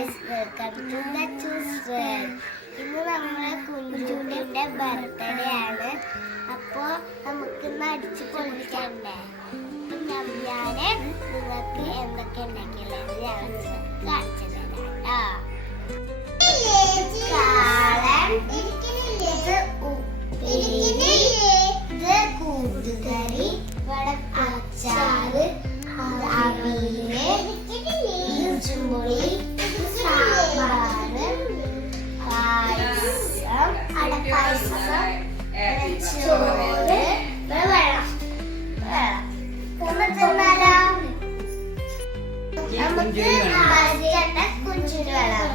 guys, welcome to the Tuesday. ഇന്ന് നമ്മളെ കുഞ്ചുവിന്റെ birthday ആണ്. അപ്പോ നമുക്ക് ഇന്ന് അടിച്ചു പൊളിക്കണ്ടേ. ഞാന് നിങ്ങൾക്ക് എന്തൊക്കെ ഉണ്ടാക്കിയുള്ളത് ഞാൻ കാണിച്ചു തരാം കേട്ടോ. ഇത് കൂട്ടുകറി, ഇവിടെ അച്ചാറ്, അവിയല്, ചുമ്പുളി, സാമ്പാറ്, പായസം, അടപ്പായസം, ചോറ്, വെള്ളം. തിന്നാലോ? നമുക്ക് കുഞ്ചിന് വെള്ളം.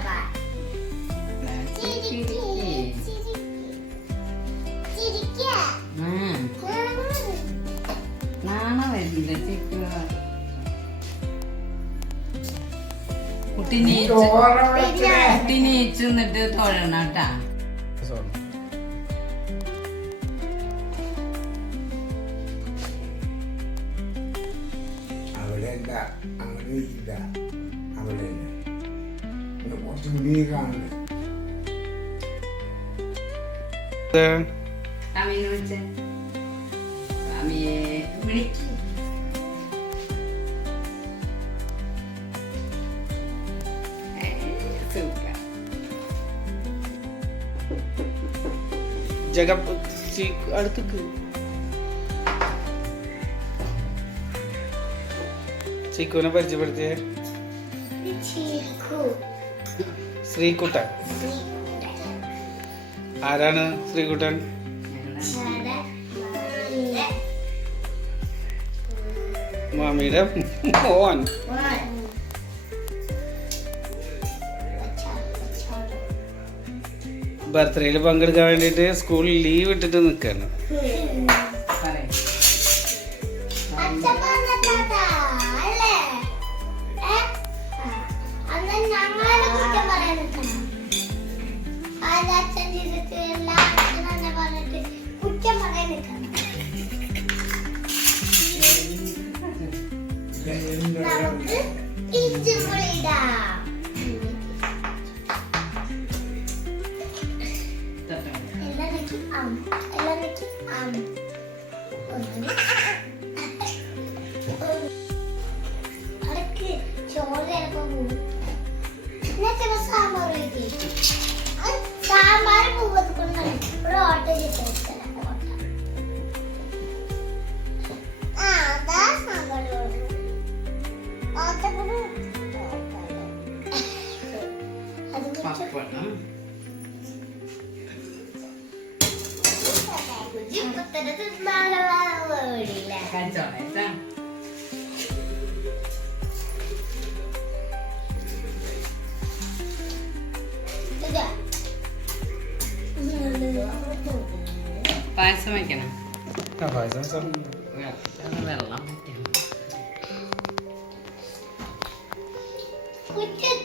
കുട്ടി നീച്ചിട്ട് തൊഴണം കേട്ടാ. അവിടെ അല്ല, അങ്ങനെ ഇല്ല. അവിടെ കുറച്ച് മുന്നേ കാണുന്നത് അമ്മീനെ വിളിച്ചേ. അമ്മിയെ വിളിക്കും. അടുത്തേക്ക് ചിക്കുവിനെ പരിചയപ്പെടുത്തിയ ശ്രീകുട്ടൻ. ആരാണ് ശ്രീകുട്ടൻ? മാമിയുടെ മോൻ. ബർത്ത്ഡേയിൽ പങ്കെടുക്കാൻ വേണ്ടിട്ട് സ്കൂളിൽ ലീവ് ഇട്ടിട്ട് നിൽക്കാണ്. സാമ്പാർ പൂവത്തുകൊണ്ട് ഒരു ഓട്ടോ ചെയ്ത് പായസം വയ്ക്കണം. പായസം വെള്ളം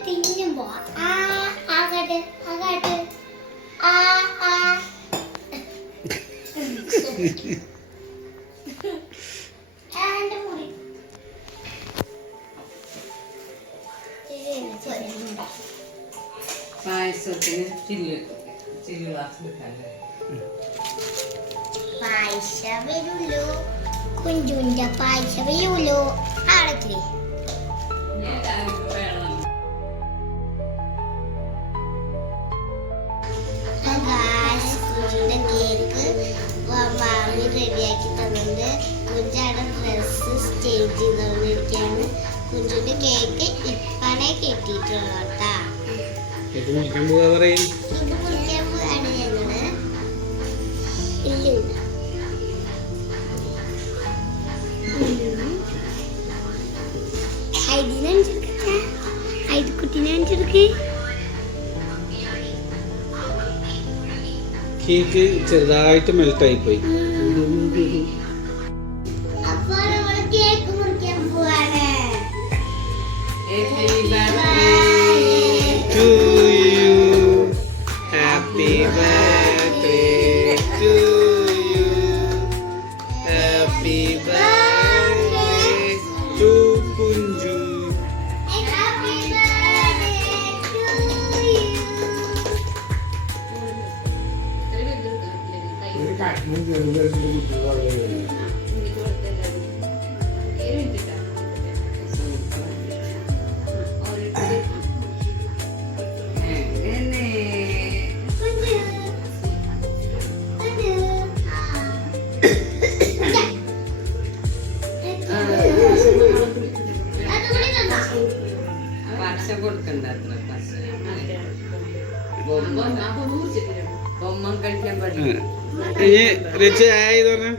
തിന്നുമ്പോ ആകട്ടെ ആകട്ടെ പായസത്തിന് ചില്ല് ഗ്ലാസ് കിട്ടാല്ലേ? പായസ വരുള്ളൂ, കുഞ്ചുവിന്റെ പായസ വരുള്ളൂ. ആടക്കില്ലേ കുഞ്ചിന്റെ കേക്ക് മാമി റെഡിയാക്കി തന്നിട്ടുണ്ട്. കുഞ്ചാടെ ഡ്രസ്സ് സ്റ്റേജ് ചെയ്തുകൊണ്ടിരിക്കുകയാണ്. കുഞ്ചിന്റെ കേക്ക് ഇപ്പനെ കെട്ടിയിട്ടുള്ളൂ കേട്ടാ. ഇത് മുറിക്കാൻ പോവാണ് ഞങ്ങള്. കേക്ക് ചെറുതായിട്ട് മെൽട്ടായി പോയി. അപ്പൊ നമ്മള് കേക്ക് മുറിക്കാൻ പോവാണ്. To you, happy birthday to you, happy birthday to Kunju, Happy birthday to ചെറുതരത്തിൻ്റെ കുട്ടികൾ അവിടെ വരും. പശ കൊടുക്കണ്ട അത്ര പശ ബൊമ്മ കളിക്കാൻ പഠിക്കും ഈ റിച്ച് ആയി പറഞ്ഞു